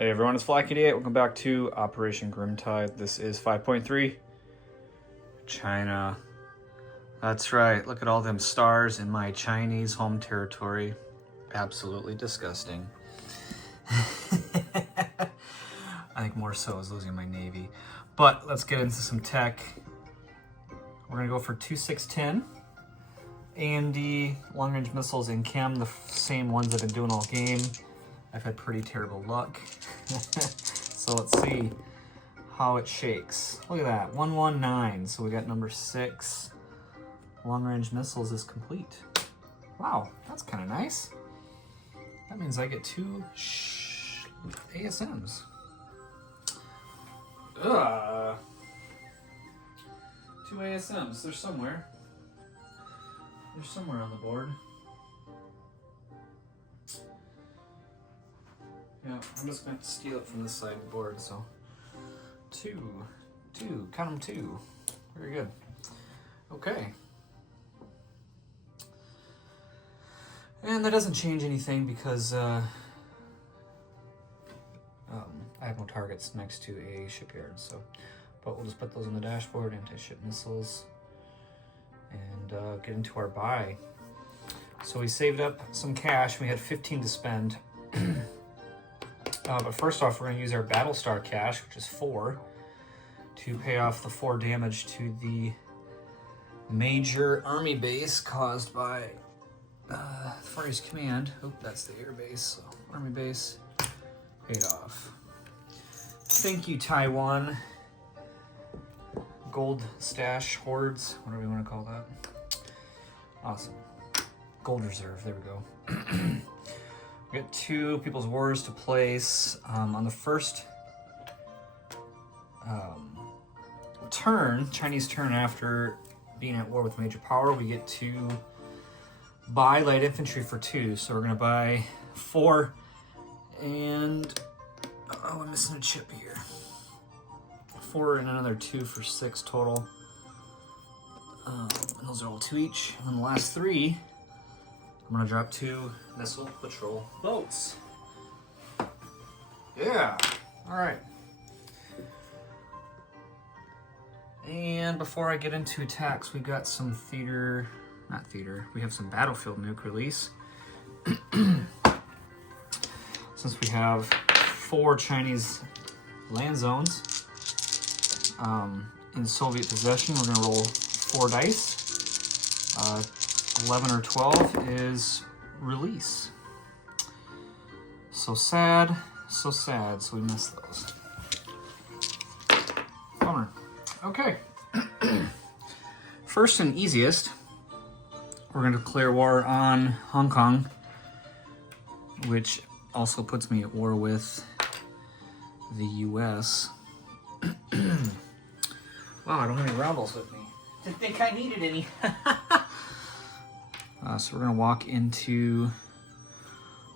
Hey everyone, it's Flack88. Welcome back to Operation Grimtide. This is 5.3. China. That's right, look at all them stars in my Chinese home territory. Absolutely disgusting. I think more so is losing my Navy. But let's get into some tech. We're gonna go for 2610. AMD long-range missiles in chem, the same ones I've been doing all game. I've had pretty terrible luck. So let's see how it shakes. Look at that, 119. So we got number 6. Long-range missiles is complete. Wow, that's kind of nice. That means I get 2 ASMs. Ugh. 2 ASMs, they're somewhere. They're somewhere on the board. Yeah, I'm just going to steal it from this side of the board, so. 2, count them 2. Very good. Okay. And that doesn't change anything because I have no targets next to a shipyard, so. But we'll just put those on the dashboard, anti-ship missiles, and get into our buy. So we saved up some cash. We had 15 to spend. But first off, we're going to use our Battlestar cash, which is 4, to pay off the 4 damage to the major army base caused by the Far East Command. Oop, that's the air base, so army base paid off. Thank you, Taiwan. Gold stash hordes, whatever you want to call that. Awesome. Gold reserve, there we go. We got 2 People's Wars to place. On the first turn, Chinese turn after being at war with major power, we get to buy light infantry for 2. So we're gonna buy 4 and, oh, I'm missing a chip here. 4 and another 2 for 6 total. And those are all 2 each. And then the last 3, I'm gonna drop 2 missile patrol boats. Yeah, all right. And before I get into attacks, we've got some we have some battlefield nuke release. Since we have 4 Chinese land zones in Soviet possession, we're gonna roll 4 dice. 11 or 12 is release. So sad, so we missed those. Bummer. Okay. First and easiest, we're going to declare war on Hong Kong, which also puts me at war with the US. Wow, I don't have any roundels with me. Didn't think I needed any. So we're going to walk into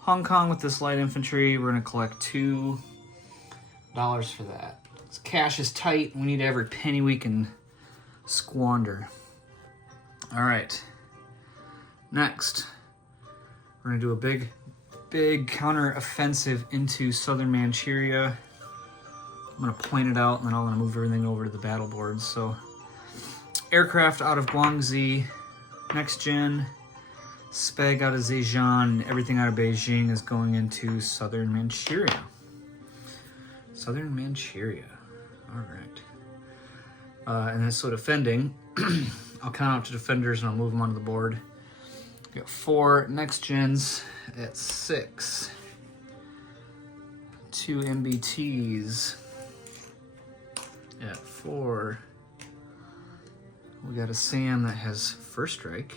Hong Kong with this light infantry. We're going to collect $2 for that. This cash is tight. We need every penny we can squander. All right. Next, we're going to do a big counter-offensive into southern Manchuria. I'm going to point it out, and then I'm going to move everything over to the battle board. So, aircraft out of Guangxi, next gen. Speg out of Zhejiang, everything out of Beijing is going into southern Manchuria. Southern Manchuria, all right. And then so defending, I'll count out to defenders and I'll move them onto the board. We got 4 next gens at 6. 2 MBTs at 4. We got a SAM that has first strike.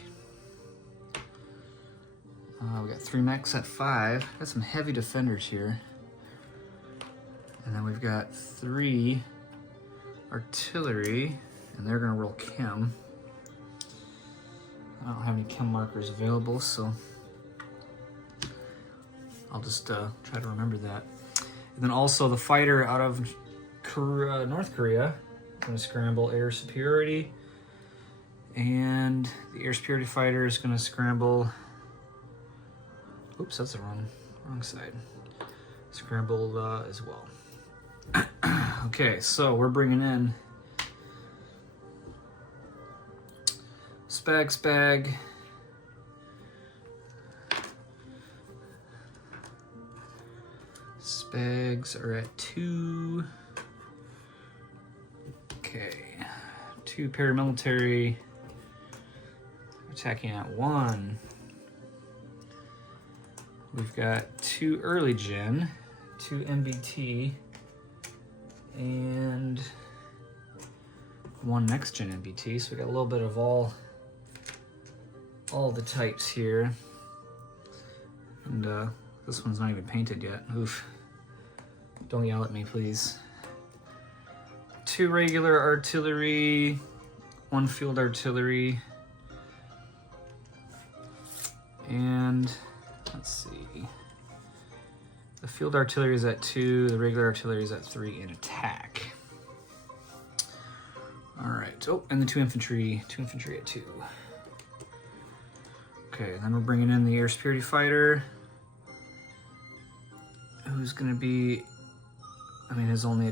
We got 3 mechs at 5. Got some heavy defenders here. And then we've got 3 artillery, and they're gonna roll chem. I don't have any chem markers available, so I'll just try to remember that. And then also the fighter out of North Korea is gonna scramble air superiority. And the air superiority fighter is gonna scramble. Oops, that's the wrong side. scrambled as well. Okay, so we're bringing in Spag. Spags are at 2. Okay, 2 paramilitary attacking at 1. We've got 2 early gen, 2 MBT, and 1 next gen MBT. So we got a little bit of all the types here. And this one's not even painted yet. Oof. Don't yell at me, please. 2 regular artillery, 1 field artillery, and let's see. The field artillery is at 2, the regular artillery is at 3 in attack. All right, oh, and the 2 infantry at 2. Okay, then we're bringing in the air superiority fighter, who's gonna be, I mean, his only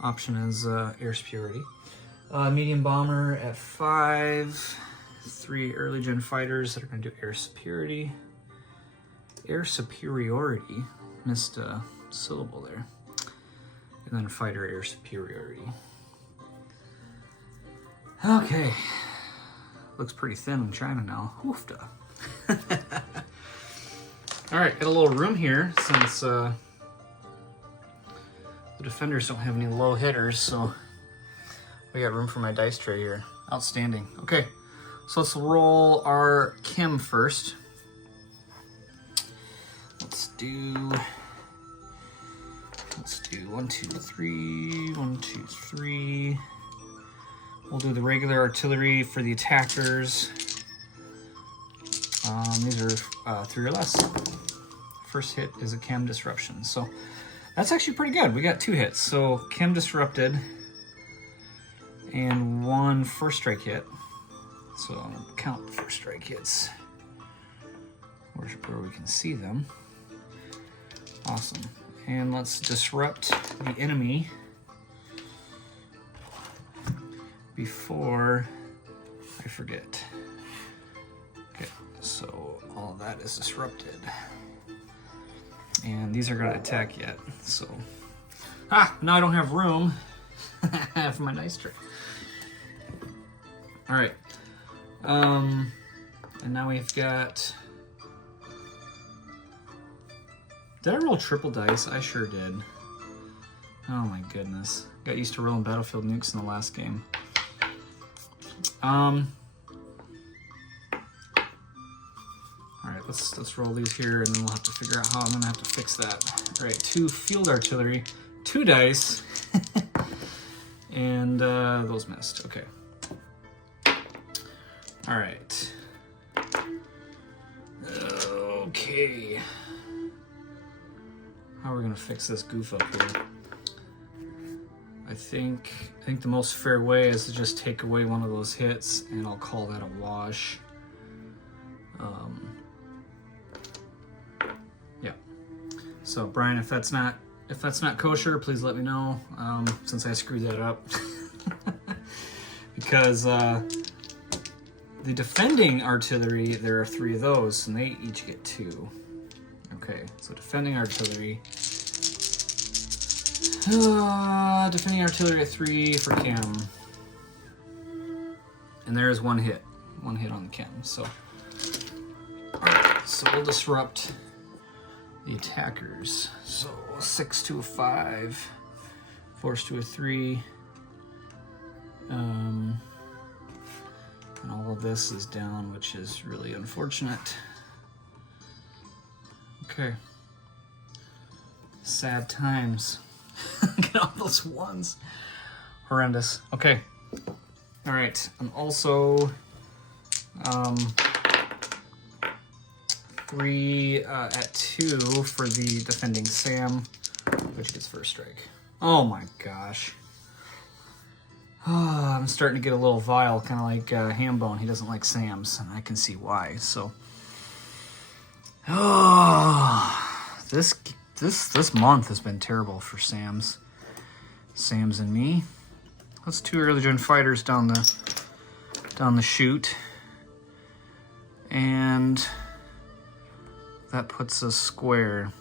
option is air superiority. Medium bomber at 5, 3 early gen fighters that are gonna do air superiority. Air superiority, missed a syllable there. And then fighter air superiority. Okay, looks pretty thin in China now. Hoofda. All right, got a little room here since the defenders don't have any low hitters, so we got room for my dice tray here. Outstanding. Okay, so let's roll our chem first. Let's do 1, 2, 3, 1, 2, 3. We'll do the regular artillery for the attackers. These are 3 or less. First hit is a chem disruption, so that's actually pretty good. We got 2 hits, so chem disrupted and 1 first strike hit. So I'll count the first strike hits where we can see them. Awesome. And let's disrupt the enemy before I forget. Okay, so all of that is disrupted. And these are gonna attack yet, so. Now I don't have room for my dice tray. All right. And now we've got, did I roll triple dice? I sure did. Oh my goodness. Got used to rolling Battlefield nukes in the last game. All right, let's roll these here, and then we'll have to figure out how I'm gonna have to fix that. All right, 2 field artillery, 2 dice, and those missed. Okay. All right. Okay. How are we gonna fix this goof up here? I think the most fair way is to just take away one of those hits, and I'll call that a wash. Yeah. So Brian, if that's not kosher, please let me know. Since I screwed that up, because the defending artillery, there are 3 of those, and they each get 2. Okay, so defending artillery. Defending artillery at 3 for chem. And there's 1 hit. 1 hit on the chem. So, alright, so we'll disrupt the attackers. So 6 to a 5, force to a 3. And all of this is down, which is really unfortunate. Okay. Sad times. Look at all those 1s. Horrendous. Okay. All right. I'm also 3 at 2 for the defending Sam, which gets first strike. Oh my gosh. I'm starting to get a little vile, kind of like Hambone. He doesn't like Sam's, and I can see why. So, this month has been terrible for Sam's and me. That's 2 early gen fighters down the chute, and that puts us square.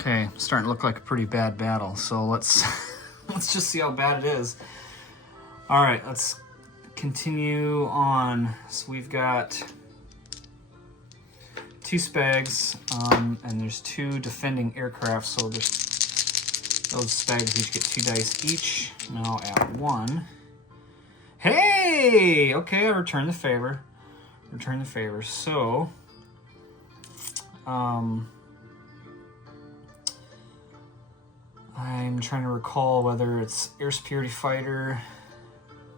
Okay, starting to look like a pretty bad battle. So let's let's just see how bad it is. All right, let's continue on. So we've got 2 Spags, and there's 2 defending aircraft. So there's those Spags each get 2 dice each. Now at 1. Hey! Okay, I returned the favor. So, I'm trying to recall whether it's Air Superiority Fighter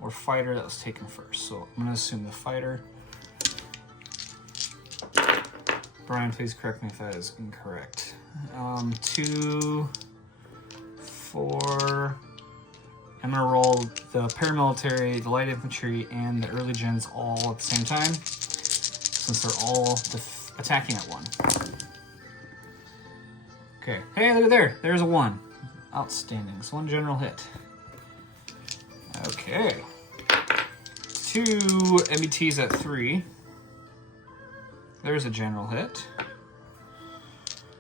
or Fighter that was taken first. So I'm going to assume the Fighter. Brian, please correct me if that is incorrect. 2, 4. I'm going to roll the paramilitary, the light infantry, and the early gens all at the same time, since they're all attacking at 1. Okay. Hey, look at there. There's a 1. Outstanding. So 1 general hit. Okay. 2 MBTs at 3. There's a general hit.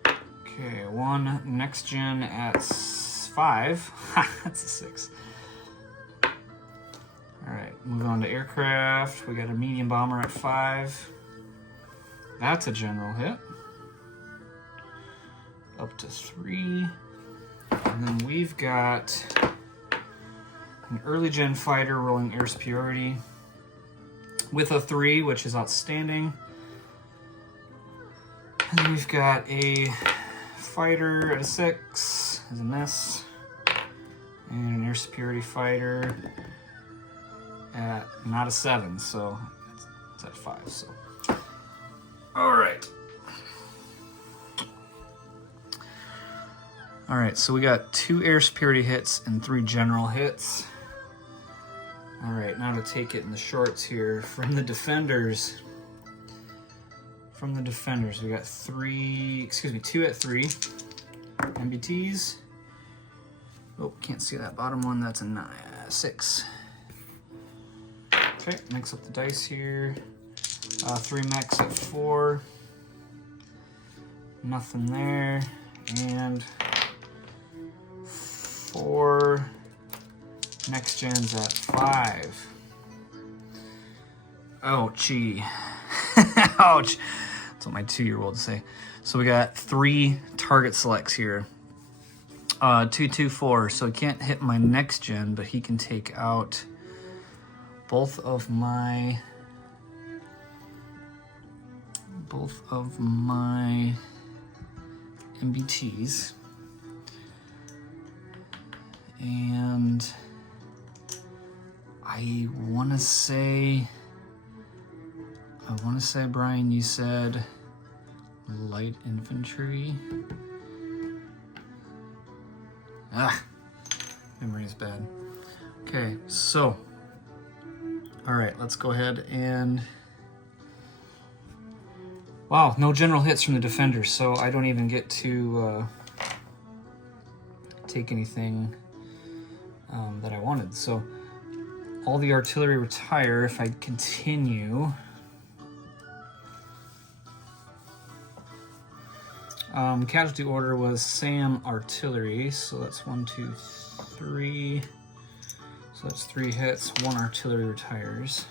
Okay, 1 next gen at 5. That's a 6. Alright, move on to aircraft. We got a medium bomber at 5. That's a general hit. Up to 3. And then we've got an early gen fighter rolling air superiority with a 3, which is outstanding. And then we've got a fighter at a 6, is a miss. And an air superiority fighter at not a 7, so it's at 5. So, all right. All right, so we got 2 air superiority hits and 3 general hits. All right, now to take it in the shorts here from the defenders. We got 2 at 3 MBTs. Oh, can't see that bottom one. That's a 6. Okay, mix up the dice here. 3 mechs at 4. Nothing there. And 4 next gens at 5. Oh, gee. Ouch. That's what my 2-year-old would say. So we got 3 target selects here. 2, 2, 4. So he can't hit my next gen, but he can take out both of my MBTs. And I want to say, Brian, you said light infantry. Memory is bad. Okay, so, all right, let's go ahead and, wow, no general hits from the defenders, so I don't even get to take anything that I wanted. So all the artillery retire if I continue. Casualty order was Sam artillery, so that's 1, 2, 3. So that's 3 hits. 1 artillery retires.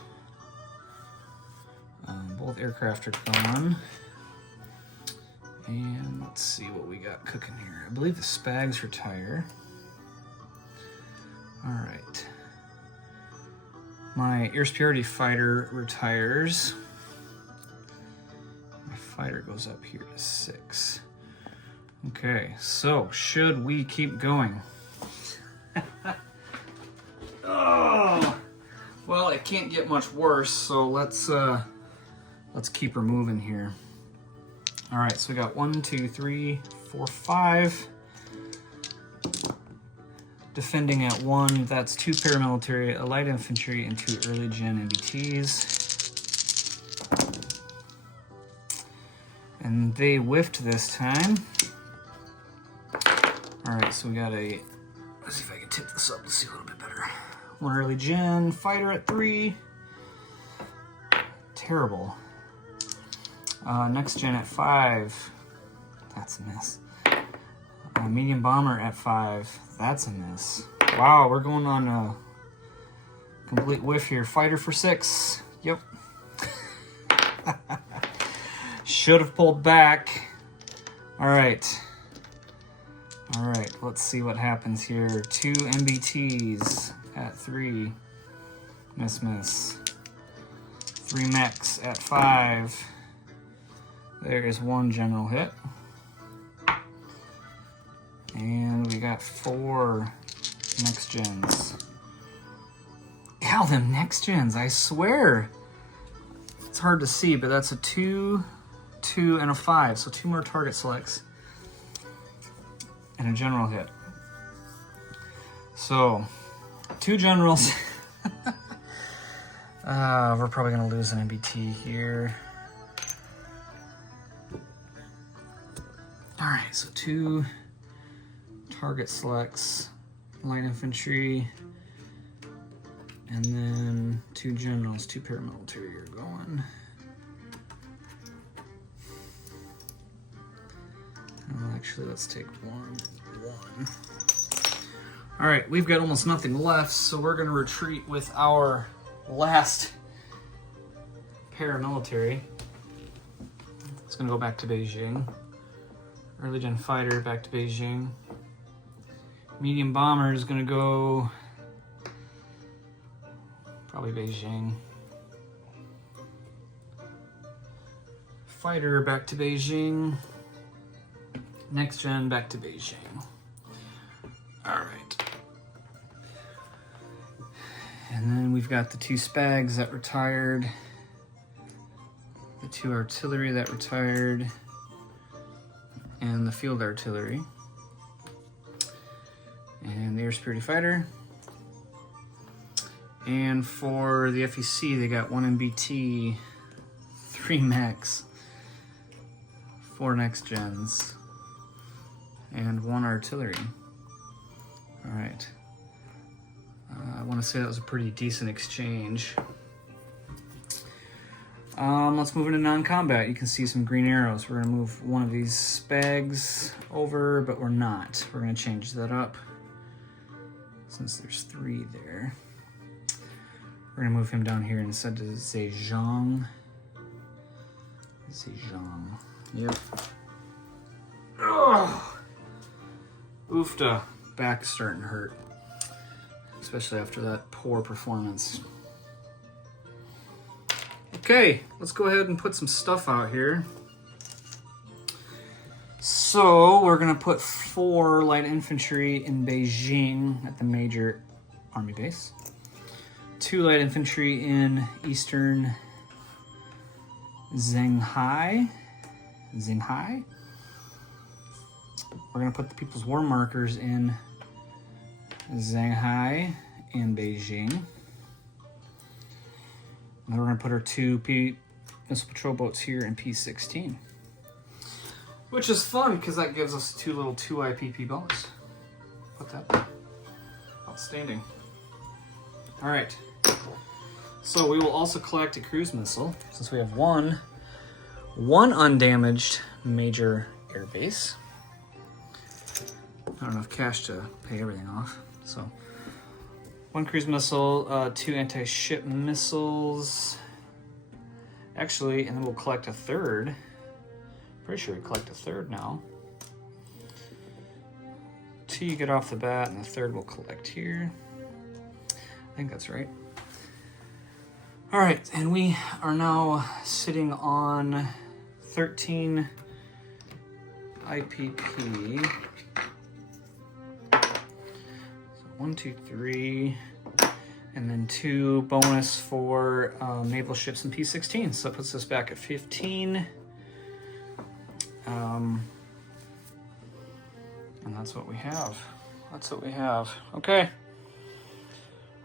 Both aircraft are gone. And let's see what we got cooking here. I believe the Spags retire. All right. My air superiority fighter retires. My fighter goes up here to 6. Okay, so should we keep going? Oh, well, it can't get much worse, so let's keep her moving here. All right, so we got 1, 2, 3, 4, 5. Defending at 1, that's 2 paramilitary, a light infantry, and 2 early gen MBTs. And they whiffed this time. All right, so we got a, let's see if I can tip this up. Let's see a little bit better. One early gen, fighter at 3. Terrible. Next gen at 5. That's a miss. Medium bomber at 5. That's a miss. Wow, we're going on a complete whiff here. Fighter for 6. Yep. Should have pulled back. All right. All right, let's see what happens here. 2 MBTs at 3. Miss, miss. 3 mechs at 5. There is 1 general hit. And we got 4 next gens. Gal, them next gens, I swear. It's hard to see, but that's a 2, 2, and a 5. So 2 more target selects. And a general hit. So, 2 generals. We're probably going to lose an MBT here. Alright, so 2 target selects, light infantry, and then 2 generals, 2 paramilitary are going. Well, actually, let's take 1. All right, we've got almost nothing left, so we're going to retreat with our last paramilitary. It's going to go back to Beijing. Early gen fighter back to Beijing. Medium bomber is going to go probably Beijing. Fighter back to Beijing. Next gen back to Beijing. All right. And then we've got the 2 Spags that retired. The 2 artillery that retired. And the field artillery. And the air superiority fighter. And for the FEC, they got 1 MBT, 3 mechs, 4 next gens, and 1 artillery. All right. I want to say that was a pretty decent exchange. Let's move into non-combat. You can see some green arrows. We're going to move one of these Spags over, but we're not. We're going to change that up since there's 3 there. We're going to move him down here instead to Zhejiang. Zhejiang. Yep. Ugh. Oofta. Back's starting to hurt. Especially after that poor performance. Okay, let's go ahead and put some stuff out here. So, we're going to put 4 light infantry in Beijing at the major army base. 2 light infantry in eastern Zhenghai. We're going to put the People's War Markers in Zhenghai and Beijing. And then we're going to put our 2 missile patrol boats here in P-16. Which is fun, because that gives us 2 little 2 IPP bonus. Put that there. Outstanding. Alright. So we will also collect a cruise missile, since we have one undamaged major air base. Not enough cash to pay everything off. So 1 cruise missile, 2 anti-ship missiles. Actually, and then we'll collect a 3rd. Pretty sure we collect a 3rd now. 2 you get off the bat, and the 3rd we'll collect here. I think that's right. All right, and we are now sitting on 13 IPP. So 1, 2, 3, and then 2 bonus for naval ships in P-16. So that puts us back at 15. And that's what we have. That's what we have. Okay.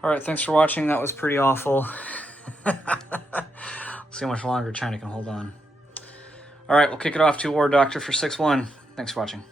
All right, thanks for watching. That was pretty awful. See how much longer China can hold on. All right, we'll kick it off to War Doctor for 6-1. Thanks for watching.